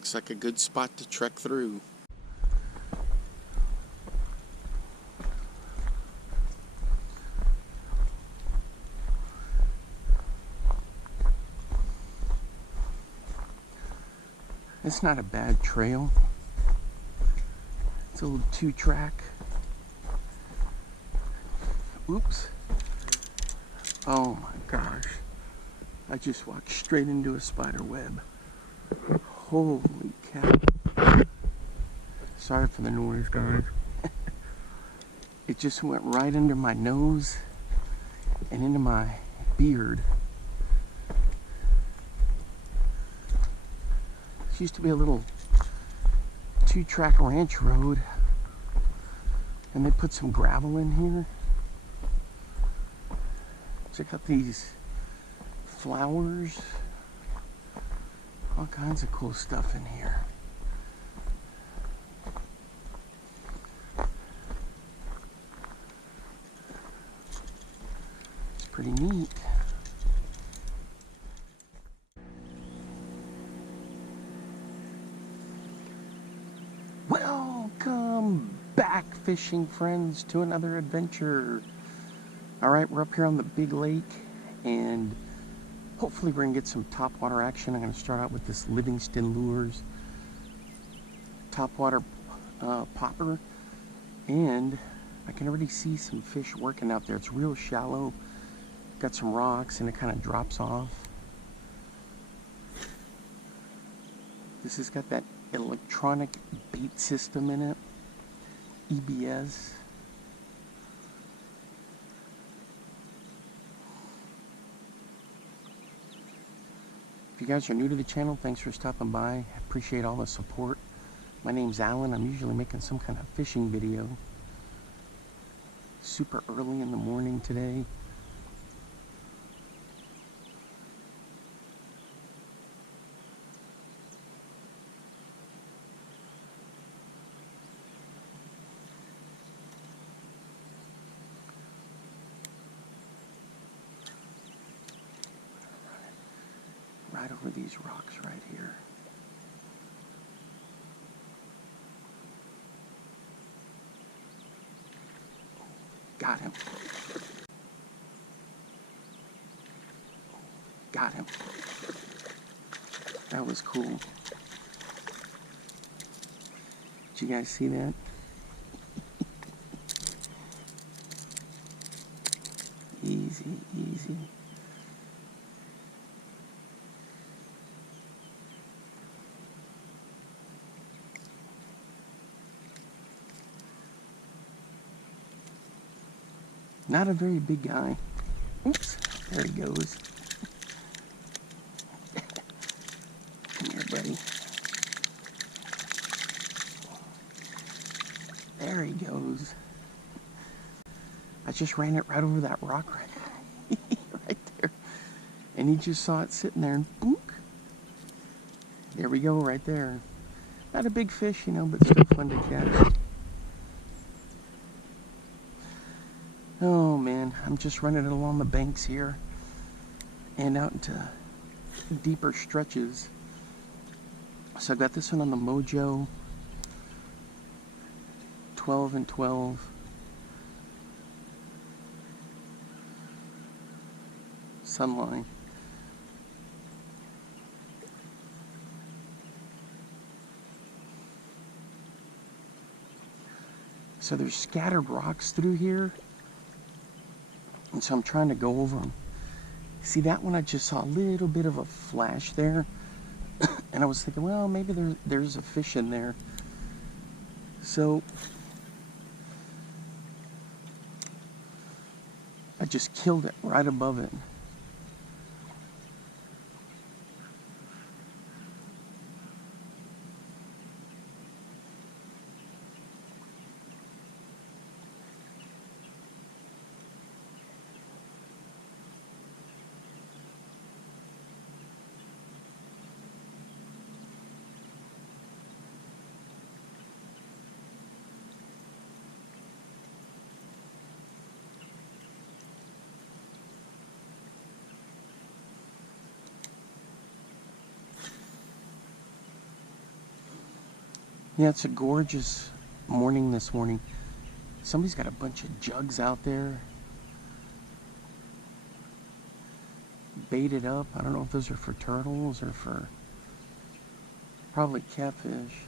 Looks like a good spot to trek through. It's not a bad trail. It's a little 2-track. Oops. Oh my gosh. I just walked straight into a spider web. Holy cow. Sorry for the noise, guys. It just went right under my nose and into my beard. This used to be a little 2-track ranch road, and they put some gravel in here. Check out these flowers. All kinds of cool stuff in here. It's pretty neat. Welcome back, fishing friends, to another adventure. Alright, we're up here on the big lake, and hopefully we're going to get some topwater action. I'm going to start out with this Livingston Lures topwater popper, and I can already see some fish working out there. It's real shallow, got some rocks, and it kind of drops off. This has got that electronic bait system in it, EBS. If you guys are new to the channel, thanks for stopping by. I appreciate all the support. My name's Alan. I'm usually making some kind of fishing video. Super early in the morning today. Right over these rocks right here. Got him. Got him. That was cool. Did you guys see that? Easy, easy. Not a very big guy. Oops, there he goes. Come here, buddy. There he goes. I just ran it right over that rock right there. And he just saw it sitting there and boop. There we go, right there. Not a big fish, you know, but still fun to catch. Oh man, I'm just running it along the banks here and out into deeper stretches. So I got this one on the Mojo 12 and 12 Sunline. So there's scattered rocks through here. And so I'm trying to go over them. See, that one I just saw a little bit of a flash there. And I was thinking, well, maybe there's a fish in there. So I just killed it right above it. Yeah, it's a gorgeous morning this morning. Somebody's got a bunch of jugs out there, baited up. I don't know if those are for turtles or for probably catfish.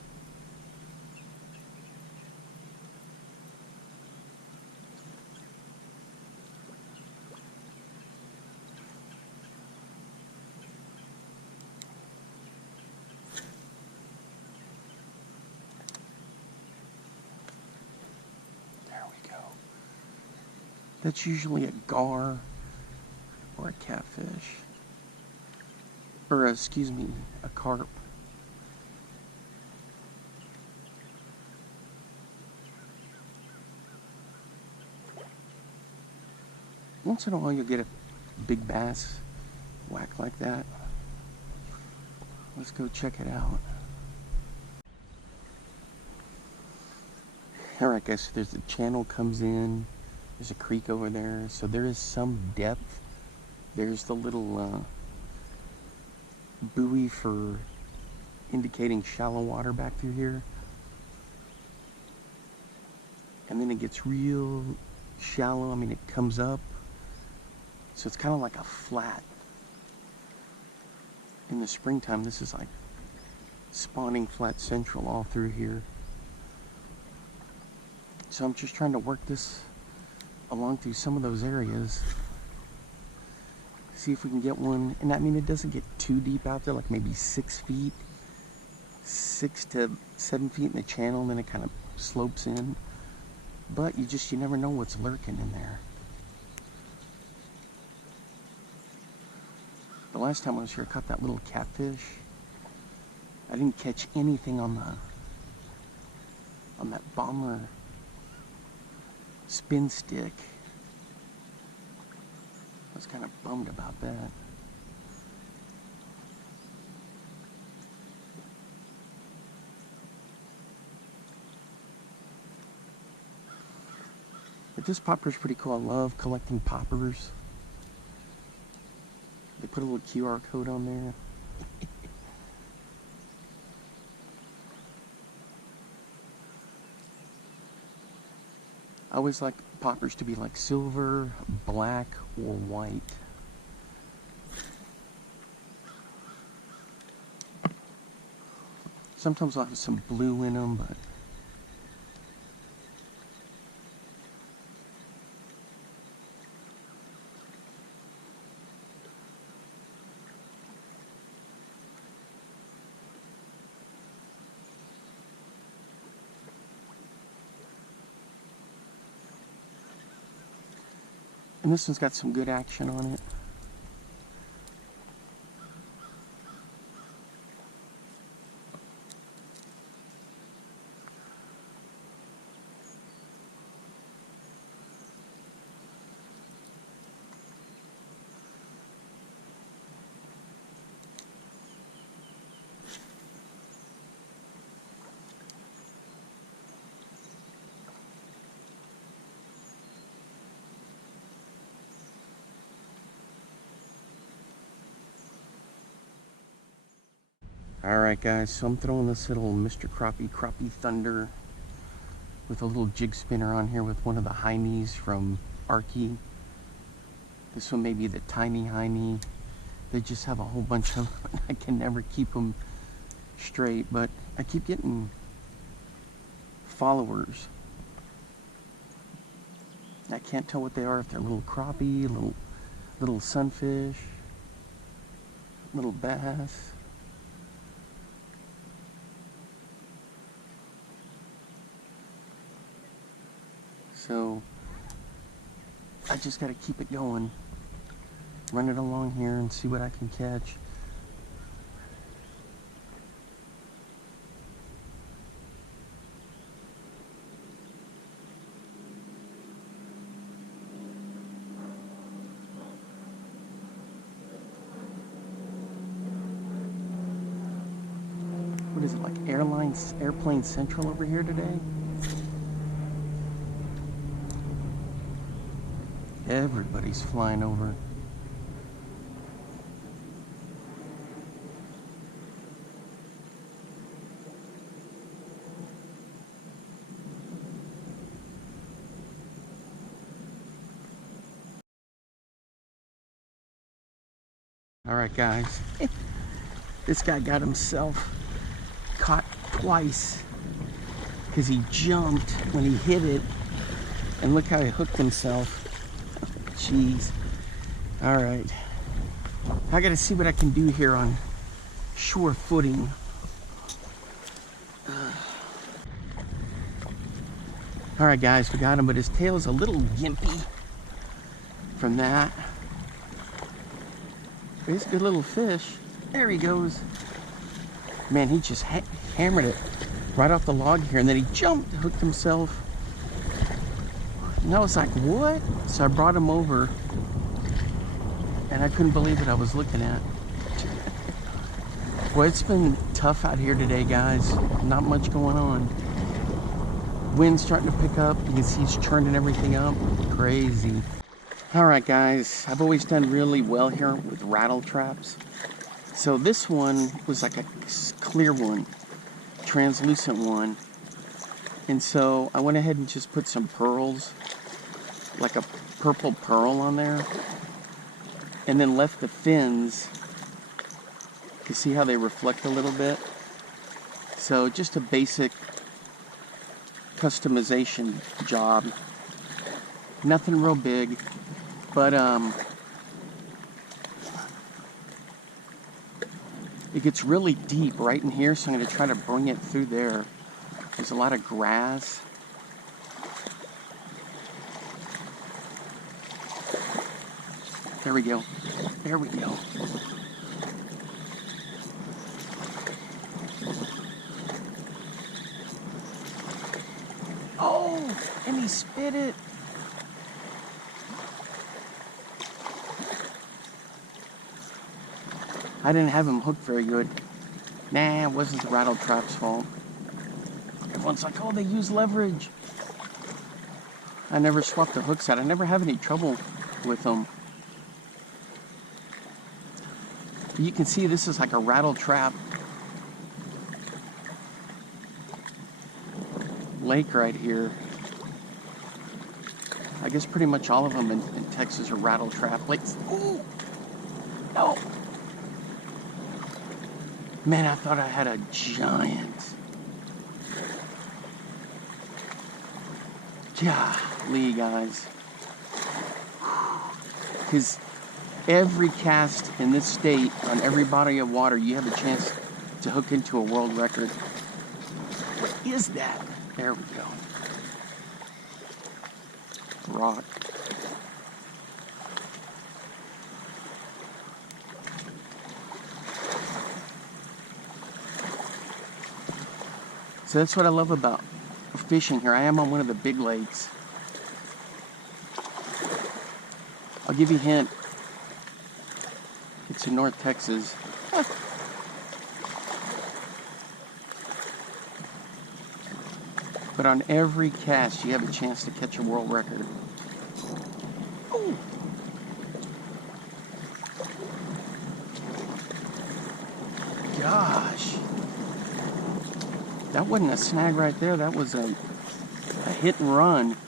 There we go. That's usually a gar or a catfish. Or, excuse me, a carp. Once in a while you'll get a big bass whack like that. Let's go check it out. Alright guys, so there's a channel comes in. There's a creek over there. So there is some depth. There's the little buoy for indicating shallow water back through here. And then it gets real shallow. I mean, it comes up. So it's kind of like a flat. In the springtime, this is like spawning flat central all through here. So I'm just trying to work this along through some of those areas. See if we can get one. And I mean, it doesn't get too deep out there, like maybe 6 feet, 6 to 7 feet in the channel, and then it kind of slopes in. But you never know what's lurking in there. The last time I was here, I caught that little catfish. I didn't catch anything on that bomber spin stick. I was kind of bummed about that. But this popper's pretty cool. I love collecting poppers. They put a little QR code on there. I always like poppers to be like silver, black, or white. Sometimes I'll have some blue in them, but and this one's got some good action on it. Alright guys, so I'm throwing this little Mr. Crappie Thunder with a little jig spinner on here with one of the Heine's from Arky. This one may be the tiny Heine. They just have a whole bunch of them. I can never keep them straight, but I keep getting followers. I can't tell what they are, if they're little crappie, little sunfish, little bass. So I just got to keep it going, run it along here and see what I can catch. What is it, like Airplane Central over here today? Everybody's flying over. All right, guys. This guy got himself caught twice because he jumped when he hit it. And look how he hooked himself. Jeez. All right. I got to see what I can do here on shore footing. All right, guys, we got him, but his tail's a little gimpy from that. But he's a good little fish. There he goes. Man, he just hammered it right off the log here, and then he jumped, hooked himself. And I was like, what? So I brought him over, and I couldn't believe what I was looking at. Well, it's been tough out here today, guys. Not much going on. Wind's starting to pick up. You can see he's churning everything up. Crazy. All right, guys. I've always done really well here with rattle traps. So this one was like a clear one, translucent one. And so I went ahead and just put some pearls, like a purple pearl on there, and then left the fins. You see how they reflect a little bit? So just a basic customization job. Nothing real big, but it gets really deep right in here, so I'm going to try to bring it through there. There's a lot of grass. There we go. There we go. Oh, and he spit it. I didn't have him hooked very good. Nah, it wasn't the rattle trap's fault. Everyone's like, oh, they use leverage. I never swapped the hooks out. I never have any trouble with them. You can see this is like a rattle trap lake right here. I guess pretty much all of them in Texas are rattle trap lakes. Ooh! No! Man, I thought I had a giant. Golly, guys. Because every cast in this state, on every body of water, you have a chance to hook into a world record. What is that? There we go. Rock. So that's what I love about fishing here. I am on one of the big lakes. I'll give you a hint. It's in North Texas. But on every cast, you have a chance to catch a world record. Ooh. Gosh. That wasn't a snag right there. That was a hit and run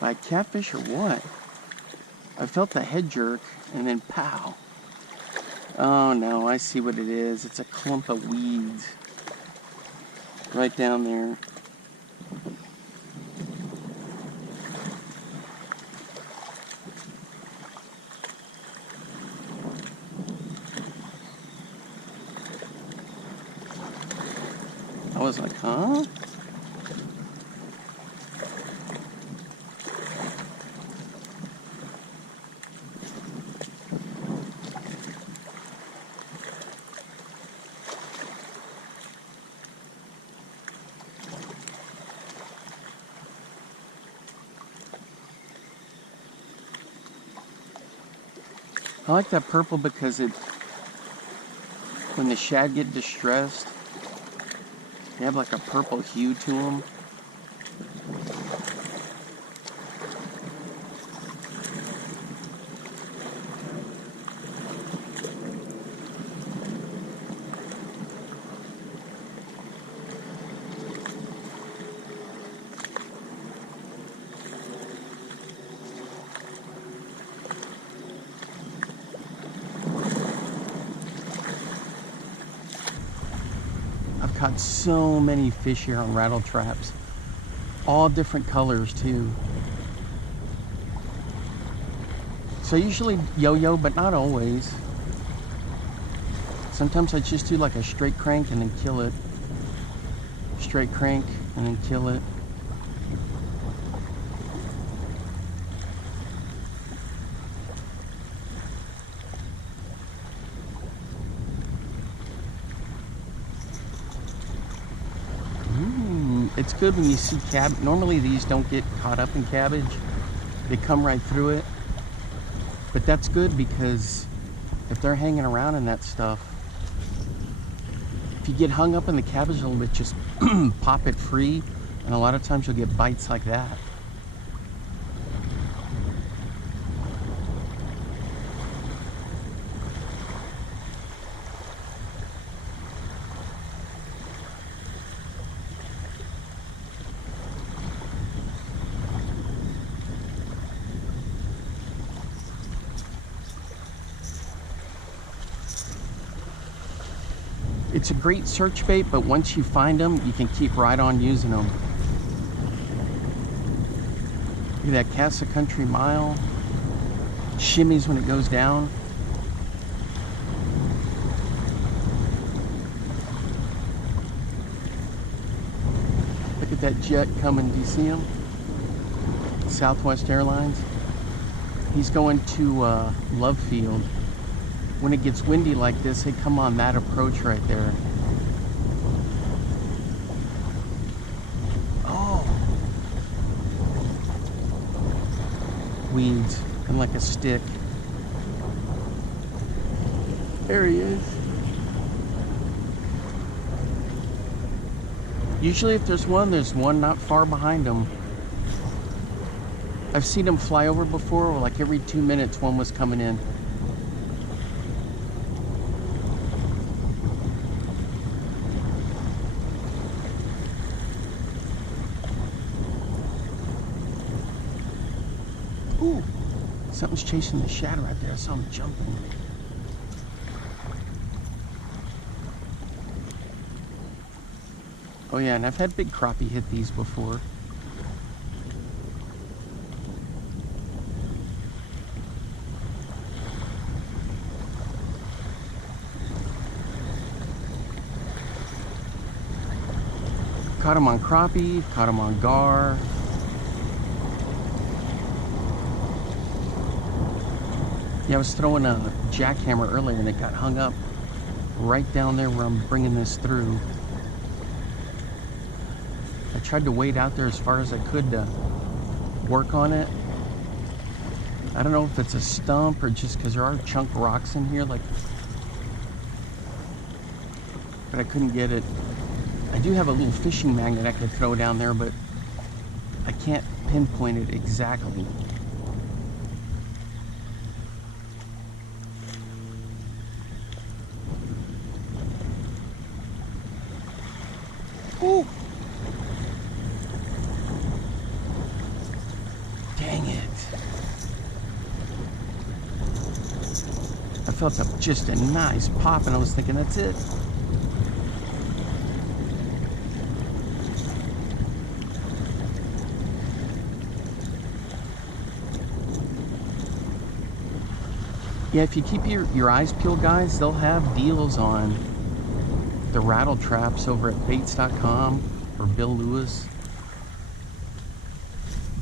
by a catfish or what? I felt the head jerk and then pow. Oh no, I see what it is. It's a clump of weeds right down there. I was like, huh? I like that purple because when the shad get distressed, they have like a purple hue to them. I've caught so many fish here on rattle traps. All different colors too. So I usually yo-yo, but not always. Sometimes I just do like a straight crank and then kill it. Straight crank and then kill it. It's good when you see cabbage. Normally these don't get caught up in cabbage. They come right through it. But that's good because if they're hanging around in that stuff, if you get hung up in the cabbage a little bit, just pop it free. And a lot of times you'll get bites like that. It's a great search bait, but once you find them, you can keep right on using them. Look at that Casa Country Mile. Shimmies when it goes down. Look at that jet coming. Do you see him? Southwest Airlines. He's going to Love Field. When it gets windy like this, they come on that approach right there. Oh! Weeds and like a stick. There he is. Usually if there's one not far behind him. I've seen him fly over before, like every 2 minutes one was coming in. Ooh, something's chasing the shadow right there. I saw him jumping. Oh yeah, and I've had big crappie hit these before. Caught him on crappie, caught him on gar. Yeah, I was throwing a jackhammer earlier and it got hung up right down there where I'm bringing this through. I tried to wade out there as far as I could to work on it. I don't know if it's a stump or just because there are chunk rocks in here, like, but I couldn't get it. I do have a little fishing magnet I could throw down there, but I can't pinpoint it exactly. Ooh. Dang it. I felt just a nice pop and I was thinking, that's it. Yeah, if you keep your eyes peeled, guys, they'll have deals on the rattle traps over at baits.com or Bill Lewis.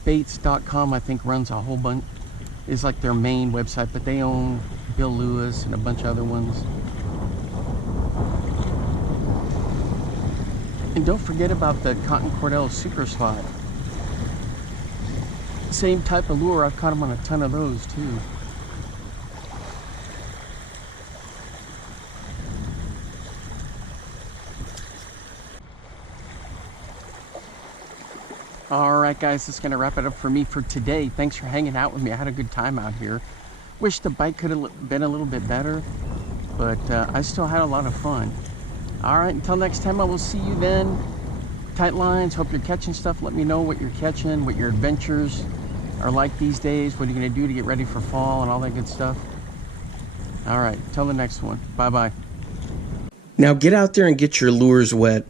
Baits.com, I think, runs a whole bunch, is like their main website, but they own Bill Lewis and a bunch of other ones. And don't forget about the Cotton Cordell Super Slot. Same type of lure, I've caught them on a ton of those too. Alright guys, that's going to wrap it up for me for today. Thanks for hanging out with me. I had a good time out here. Wish the bite could have been a little bit better, but I still had a lot of fun. Alright, until next time, I will see you then. Tight lines, hope you're catching stuff. Let me know what you're catching, what your adventures are like these days. What are you going to do to get ready for fall and all that good stuff. Alright, till the next one. Bye-bye. Now get out there and get your lures wet.